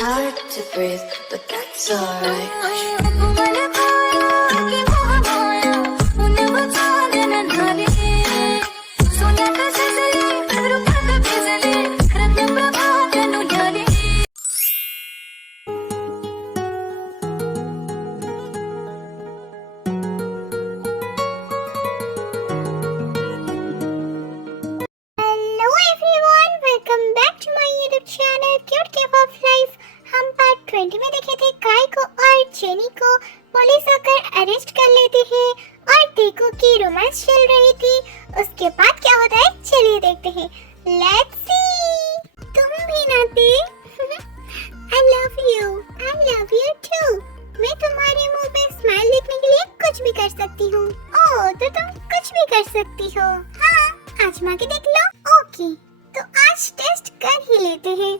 hard to breathe, but that's alright. Hello everyone, welcome back to my YouTube channel cute cape of life. हम part 20 में देखे थे काय को और जेनी को पुलिस आकर अरेस्ट कर लेती है और देखो की रोमांस चल रही थी। उसके बाद क्या होता है चलिए देखते हैं। Let's see. तुम भी नाते आई लव यू टू। मैं तुम्हारे मुंह पे स्माइल देखने के लिए कुछ भी कर सकती हूँ। ओह, तो तुम कुछ भी कर सकती हो। हाँ, आजमा के देख लो। ओके, तो आज टेस्ट कर ही लेते हैं।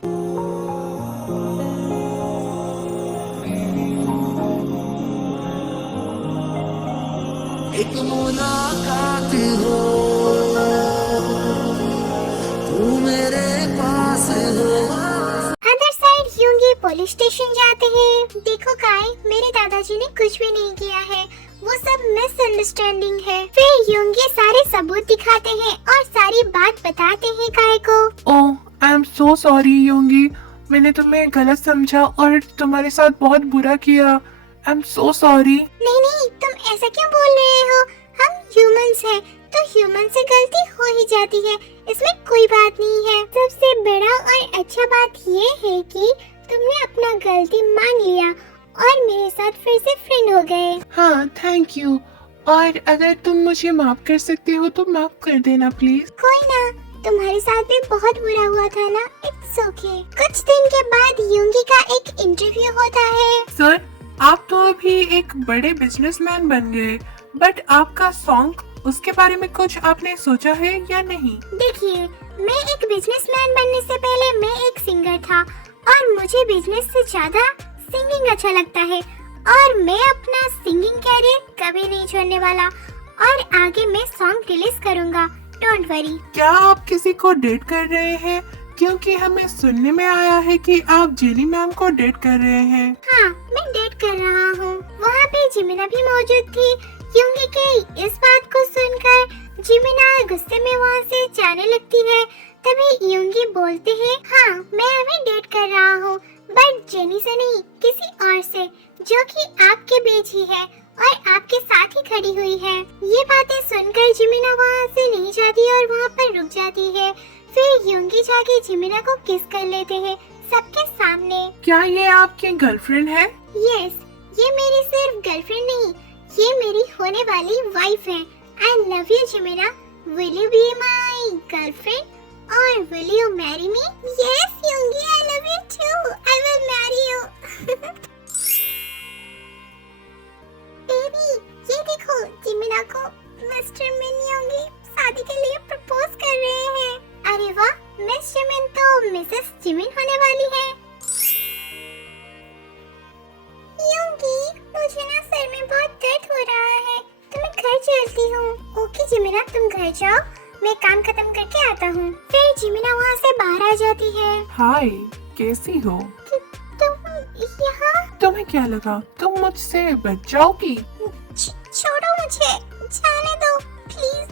एक मुलाकात हो, तू मेरे पास हो। अदर साइड यूंगी पुलिस स्टेशन जाते हैं। देखो काय, मेरे दादाजी ने कुछ भी नहीं किया है, वो सब मिसअंडरस्टैंडिंग है। फिर यूंगी सारे सबूत दिखाते हैं और सारी बात बताते हैं काय को। ओह, आई एम सो सॉरी योंगी, मैंने तुम्हें गलत समझा और तुम्हारे साथ बहुत बुरा किया। I am so sorry. नहीं, तुम ऐसा क्यों बोल रहे हो? हम ह्यूमंस हैं, तो ह्यूमन से गलती हो ही जाती है, इसमें कोई बात नहीं है। सबसे बड़ा और अच्छा बात ये है कि तुमने अपना गलती मान लिया और मेरे साथ फिर से फ्रेंड हो गए। हाँ, थैंक यू। और अगर तुम मुझे माफ कर सकते हो तो माफ कर देना प्लीज। कोई ना, तुम्हारे साथ भी बहुत बुरा हुआ था ना, इट्स ओके। कुछ दिन के बाद यूंगी का एक इंटरव्यू होता है। सर, आप तो अभी एक बड़े बिजनेसमैन बन गए, बट आपका सॉन्ग, उसके बारे में कुछ आपने सोचा है या नहीं? देखिए, मैं एक बिजनेसमैन बनने से पहले मैं एक सिंगर था और मुझे बिजनेस से ज्यादा सिंगिंग अच्छा लगता है और मैं अपना सिंगिंग कैरियर कभी नहीं छोड़ने वाला और आगे मैं सॉन्ग रिलीज करूंगा, डोंट वरी। क्या आप किसी को डेट कर रहे हैं? क्योंकि हमें सुनने में आया है कि आप जेनी मैम को डेट कर रहे हैं। हाँ, मैं डेट कर रहा हूँ। वहाँ पे जिमिना भी मौजूद थी। यूंगी के इस बात को सुनकर जिमिना गुस्से में वहाँ से जाने लगती है। तभी यूंगी बोलते हैं, हाँ, मैं अभी डेट कर रहा हूँ, बट जेनी से नहीं, किसी और से, जो कि आपके बीच ही है और आपके साथ ही खड़ी हुई है। ये बातें सुनकर जिमिना वहाँ से नहीं जाती और वहाँ पर रुक जाती है। फिर यूंगी जाके जिमिना को किस कर लेते हैं सबके सामने। क्या ये आपकी गर्लफ्रेंड है? यस, ये मेरी सिर्फ गर्लफ्रेंड नहीं, ये मेरी होने वाली वाइफ है। I love you Jimina, will you be my girlfriend और will you marry me? Yes Yoongi, I love you too, I will marry you. Baby, ये देखो, जिमिना को मिस्टर मिन यूंगी शादी के लिए प्रपोज कर रहे हैं। अरे वाह, मिस जिमिन तो मिसेस जिमिन होने वाली है। यूंगी, मुझे ना सर में बहुत दर्द हो रहा है, तो मैं घर चलती हूँ। ओके जिमिना, तुम घर जाओ, मैं काम खत्म करके आता हूँ। फिर जिमिना वहाँ से बाहर आ जाती है। हाय, कैसी हो? तुम यहाँ? तुम्हें क्या लगा तुम मुझसे बच जाओगी? छोड़ो मुझे, जाने दो प्लीज,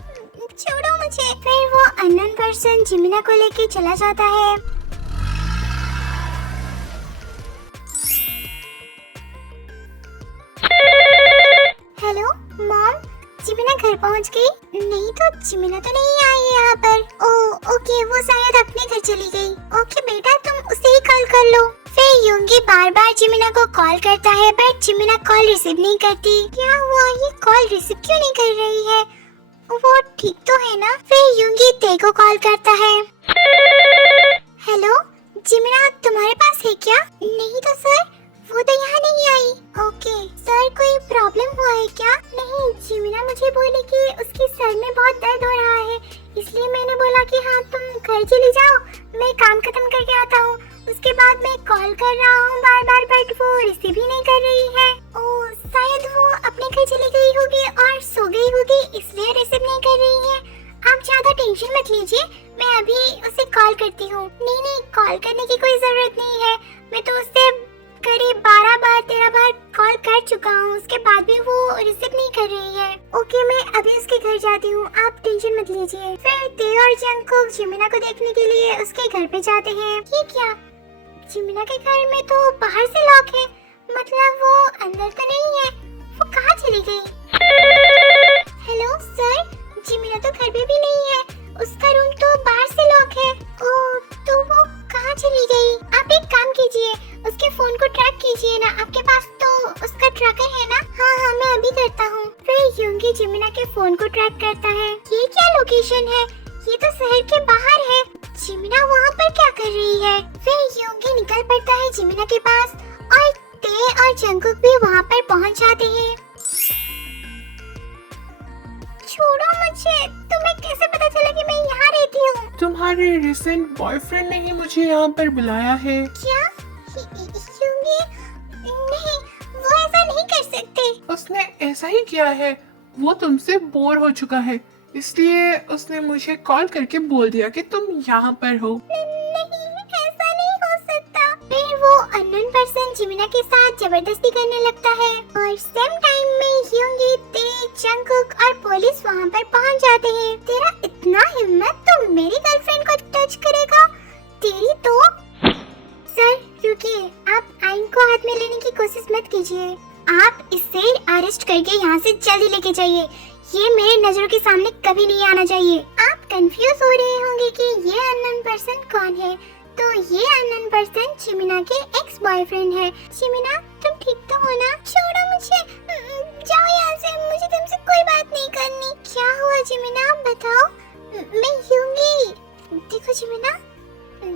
छोड़ो मुझे। फिर वो अननोन पर्सन जिमिना को लेके चला जाता है। हेलो मॉम, जिमिना घर पहुंच गई? नहीं तो जिमिना तो नहीं आई है यहाँ पर। ओह ओके, वो शायद अपने घर चली गई। ओके बेटा, तुम उसे ही कॉल कर लो। फिर यूंगी बार बार जिमिना को कॉल करता है, बट जिमिना कॉल रिसीव नहीं करती। क्या हुआ, ये कॉल रिसीव क्यों नहीं कर रही है? वो ठीक तो है ना? फिर यूंगी ते को कॉल करता है। हेलो जिमिना, तुम्हारे पास है क्या? नहीं तो सर, वो तो यहाँ नहीं आई। ओके सर, कोई प्रॉब्लम हुआ है क्या? नहीं, जिमिना मुझे बोली कि उसके सर में बहुत दर्द हो रहा है, इसलिए मैंने बोला कि हाँ तुम घर चली जाओ, मैं काम खत्म करके आता हूँ। उसके बाद मैं कॉल कर रहा हूँ बार बार, बट वो रिसीव ही नहीं कर रही है। ओह, शायद वो अपने घर चली गई होगी और सो गई होगी, इसलिए रिसीव नहीं कर रही है। आप ज्यादा टेंशन मत लीजिए, मैं अभी उसे कॉल करती हूँ। नहीं, कॉल करने की कोई जरूरत नहीं है, मैं तो उससे कर रही है। ओके, मैं अभी उसके घर जाती हूँ, आप टेंशन मत लीजिए। फिर ते और जंगकुक जिमिना को देखने के लिए उसके घर पे जाते हैं। ये क्या, जिमिना के घर में तो बाहर से लॉक है, मतलब वो अंदर तो नहीं है। वो कहाँ चली गई? हेलो सर, जिमिना तो घर पे भी नहीं है, उसका रूम तो बाहर से लॉक है। ओह, तो वो कहाँ चली गई? आप एक काम कीजिए, उसके फोन को ट्रैक कीजिए ना, आपके पास तो उसका ट्रैकर है ना? हाँ, मैं अभी करता हूँ। फिर यूंगी जिमिना के फोन को ट्रैक करता है। ये क्या लोकेशन है? ये तो शहर के बाहर है। जिमिना वहाँ पर क्या कर रही है? फिर यूंगी निकल पड़ता है जिमिना के पास और ते और जंगकुक भी वहाँ पर पहुँच जाते हैं। छोड़ो मुझे, तुम्हें कैसे पता चला कि मैं यहाँ रहती हूँ? तुम्हारे रिसेंट बॉयफ्रेंड ने ही मुझे यहाँ पर बुलाया है। क्या? यूंगी, नहीं, वो ऐसा नहीं कर सकते। उसने ऐसा ही किया है, वो तुमसे बोर हो चुका है, इसलिए उसने मुझे कॉल करके बोल दिया कि तुम यहाँ पर हो। नहीं, ऐसा नहीं हो सकता। फिर वो अननोन पर्सन जिमिना के साथ जबरदस्ती करने लगता है और सेम टाइम में यूंगी, ते, जंगकुक और पुलिस वहाँ पर पहुँच जाते हैं। तेरा इतना हिम्मत, तो मेरी गर्लफ्रेंड को टच करेगा? तेरी तो। सर रुकिए, आप आइन को हाथ में लेने की कोशिश मत कीजिए। आप इसे अरेस्ट करके यहाँ से जल्दी लेके जाइए। ये मेरे नजरों के सामने कभी नहीं आना चाहिए। आप कंफ्यूज हो रहे होंगे कि ये अननोन पर्सन कौन है, तो ये अननोन पर्सन जिमिना के एक्स बॉयफ्रेंड है। जिमिना, तुम ठीक तो हो ना? छोड़ो मुझे, जाओ यहाँ से, मुझे तुमसे कोई बात नहीं करनी। क्या हुआ जिमिना, बताओ। मैं यूंगी। देखो जिमिना,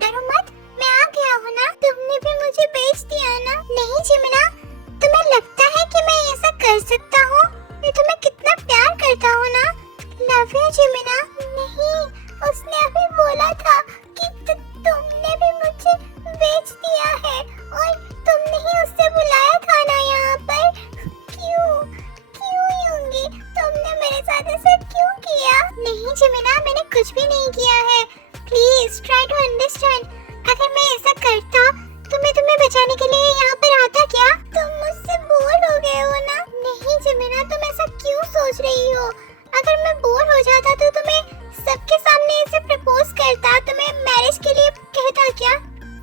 डरो मत, मैं आ गया हूँ ना। तुमने भी मुझे बेच दिया ना? नहीं जिमिना, तुम्हें लगता है कि मैं ऐसा कर सकता हूँ? मैं तुम्हें कितना प्यार करता हूँ ना। Love you Jimina. नहीं, उसने अभी बोला था कि तुमने भी मुझे बेच दिया है और तुमने ही उससे बुलाया था ना यहाँ पर। क्यों यूंगी, तुमने मेरे साथ ऐसा क्यों किया? नहीं जिमिना, मैंने कुछ भी नहीं किया है। Please try to understand. अगर मैं ऐसा करता तो मैं तुम्हें बचाने के लिए यहाँ पर आता क्या? तुम मुझसे बोर हो गए हो ना? नहीं जिमिना, तुम ऐसा क्यों सोच रही हो? अगर मैं बोर हो जाता तो तुम्हें सबके सामने ऐसे प्रपोज करता, तुम्हें मैरिज के लिए कहता क्या?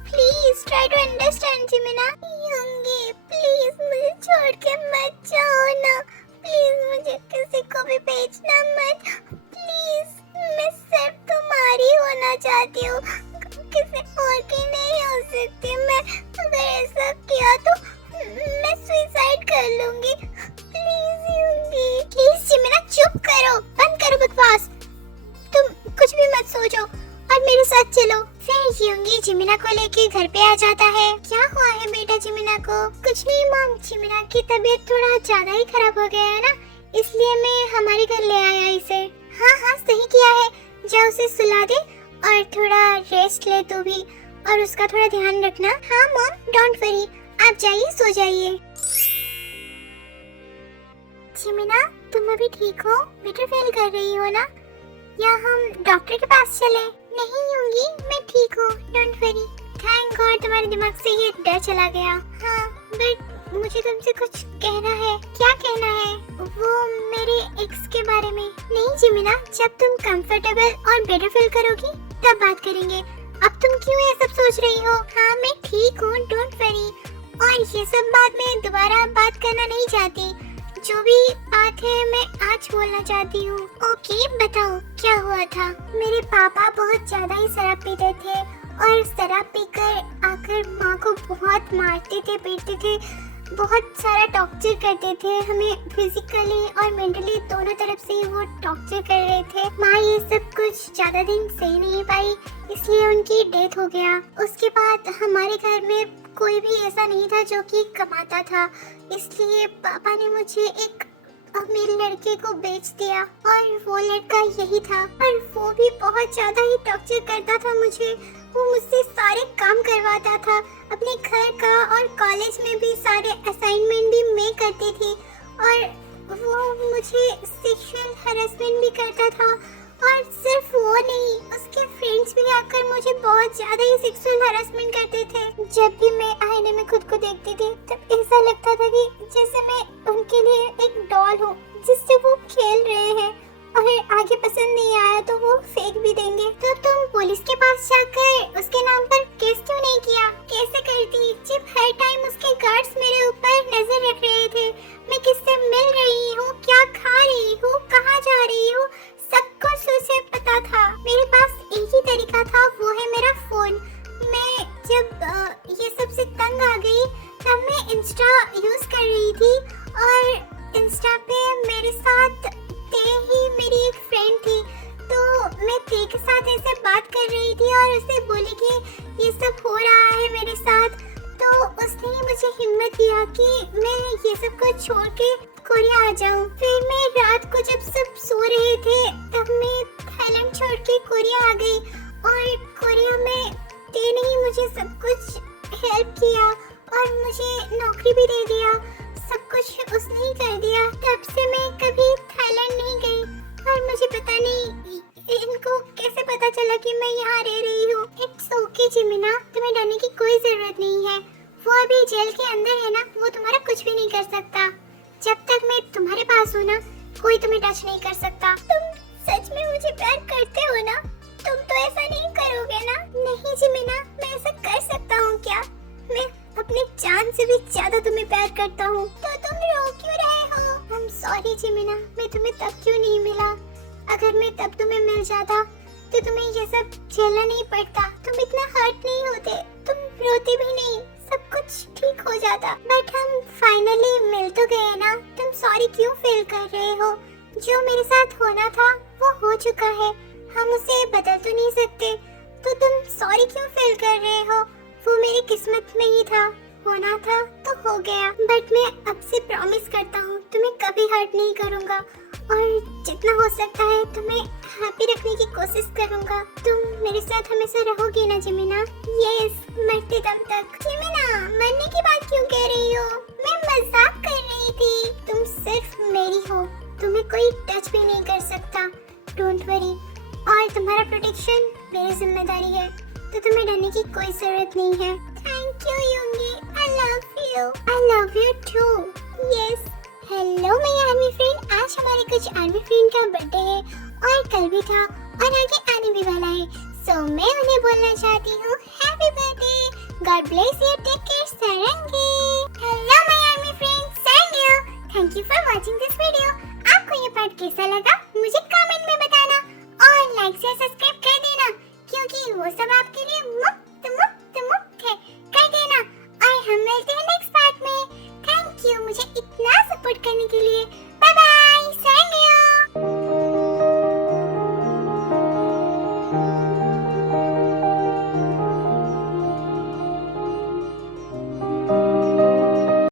Please try to understand Jimina. Yoongi please मुझे छोड़ के मत जाओ ना। प्लीज मुझे किसी को भी बेचना मत। प्लीज, मैं सिर्फ तुम्हारी होना चाहती हूँ, किसी और की नहीं हो सकती मैं। अगर ऐसा किया तो मैं सुसाइड कर लूंगी। प्लीज यूंगी। प्लीज जिमिना, चुप करो, बंद करो बकवास। तुम कुछ भी मत सोचो और मेरे साथ चलो। फिर यूंगी जिमिना को लेके घर पे आ जाता है। क्या हुआ है बेटा जिमिना को? कुछ नहीं मॉम, जिमिना की तबीयत थोड़ा ज्यादा ही खराब हो गया है ना, इसलिए मैं हमारे घर ले आया इसे। हाँ, सही किया है, जाओ उसे सुला दे और थोड़ा रेस्ट ले तू भी, और उसका थोड़ा ध्यान रखना। हाँ मॉम, डोंट वरी, आप जाइए, सो जाइए। जिमिना, तुम अभी ठीक हो? बेटर फील कर रही हो ना? या हम डॉक्टर के पास चले? नहीं यूंगी, मैं ठीक हूँ, डोंट वरी। थैंक गॉड तुम्हारे दिमाग से ये डर चला गया। हाँ, बट मुझे तुमसे कुछ कहना है। क्या कहना है? वो मेरे एक्स के बारे में। नहीं जिमिना, जब तुम कंफर्टेबल और बेटर फील करोगी तब बात करेंगे। अब तुम क्यों ये सब सोच रही हो? हाँ, मैं ठीक हूँ, डोंट वरी। और ये सब बात मैं दोबारा बात करना नहीं चाहती। जो भी बात है मैं आज बोलना चाहती हूँ। ओके, बताओ क्या हुआ था? मेरे पापा बहुत ज्यादा ही शराब पीते थे और शराब पीकर आकर माँ को बहुत मारते थे, पीटते थे, बहुत सारा टॉर्चर करते थे। हमें फिजिकली और मेंटली दोनों तरफ से वो टॉर्चर कर रहे थे। माँ ये सब कुछ ज्यादा दिन सह नहीं पाई, इसलिए उनकी डेथ हो गया। उसके बाद हमारे घर में कोई भी ऐसा नहीं था जो कि कमाता था, इसलिए पापा ने मुझे एक अमीर लड़के को बेच दिया और वो लड़का यही था। और वो भी बहुत ज्यादा ही टॉर्चर करता था मुझे। वो मुझसे सारे काम करवाता था, अपने घर का और कॉलेज में भी सारे असाइनमेंट भी मैं करती थी। और वो मुझे सेक्सुअल हैरेसमेंट भी करता था। और सिर्फ वो नहीं, उसके फ्रेंड्स भी आकर मुझे बहुत ज्यादा ही सेक्सुअल हैरेसमेंट करते थे। जब भी मैं आईने में खुद को देखती थी तब ऐसा लगता था कि जैसे मैं उनके लिए एक डॉल हूँ, जिससे वो खेल रहे हैं और आगे पसंद नहीं आया तो वो फेंक भी देंगे। तो तुम पुलिस के पास जाकर उसके नाम पर केस क्यों नहीं किया? कैसे करती जब हर टाइम उसके गार्ड्स मेरे ऊपर नजर रख रहे थे। मैं किससे मिल रही हूँ, क्या खा रही हूँ, कहाँ जा रही हूँ, सब कुछ उसे पता था। मेरे पास एक ही तरीका था, वो है मेरा फोन। मैं जब ये सबसे तंग आ गई तब मैं इंस्टा यूज कर रही थी और इंस्टा पे मेरे साथ ते ही मेरी एक फ्रेंड थी। तो मैं ते के साथ ऐसे बात कर रही थी और उसे बोली कि ये सब हो रहा है मेरे साथ। तो उसने ही मुझे हिम्मत दिया कि मैं ये सब को छोड़ के कोरिया आ जाऊं। फिर मैं रात को जब सब सो रहे थे तब मैं थाईलैंड छोड़ के कोरिया आ गई और कोरिया में ते ने ही मुझे सब कुछ हेल्प किया और मुझे नौकरी भी दे दिया। सब कुछ उसने ही कर दिया। तब से मैं कभी थाईलैंड नहीं गई और मुझे पता नहीं इनको कैसे पता चला कि मैं यहाँ रह रही हूँ। इट्स ओके जिमिना, तुम्हें डरने की कोई जरूरत नहीं है। वो अभी जेल के अंदर है ना, वो तुम्हारा कुछ भी नहीं कर सकता। जब तक मैं तुम्हारे पास हूँ ना, कोई तुम्हें टच नहीं कर सकता। तुम सच में मुझे प्यार करते हो ना? तुम तो ऐसा नहीं करोगे ना? नहीं जिमिना, मैं ऐसा कर सकता हूँ क्या? मैं अपनी जान से भी ज्यादा तुम्हें प्यार करता हूँ। तो तुम रो क्यों रहे हो? I'm sorry जिमिना, मैं तुम्हें तब क्यों नहीं मिला। अगर मैं तब तुम्हें मिल जाता तो तुम्हें ये सब झेलना नहीं पड़ता। तुम इतना हर्ट नहीं होते, तुम रोते भी नहीं, सब कुछ ठीक हो जाता। बट हम फाइनली मिल तो गए ना। तुम सॉरी क्यों फील कर रहे हो? जो मेरे साथ होना था वो हो चुका है, हम उसे बदल तो नहीं सकते। तो तुम सॉरी क्यों फील कर रहे हो? वो मेरी किस्मत में ही था, होना था तो हो गया। बट मैं अब से प्रॉमिस करता हूँ तुम्हें कभी हर्ट नहीं करूँगा और जितना हो सकता है तुम्हें हैप्पी रखने की कोशिश करूँगा। तुम मेरे साथ हमेशा रहोगी ना जिमिना? यस, मरते दम तक। जिमिना, मरने की बात क्यों कह रही हो? मैं मजाक कर रही थी। तुम सिर्फ मेरी हो, तुम्हें कोई टच भी नहीं कर सकता। डोंट वरी, और तुम्हारा प्रोटेक्शन मेरी जिम्मेदारी है, तो तुम्हें डरने की कोई जरूरत नहीं है। Thank you Yoongi, I love you. I love you too. Yes. Hello my army friend, आज हमारे कुछ आर्मी फ्रेंड का बर्थडे है और कल भी था और आगे आने भी वाला है। सो मैं उन्हें बोलना चाहती हूँ happy birthday, God bless you, take care, Sarangi. Hello my army friend, Sarangi. Thank you for watching this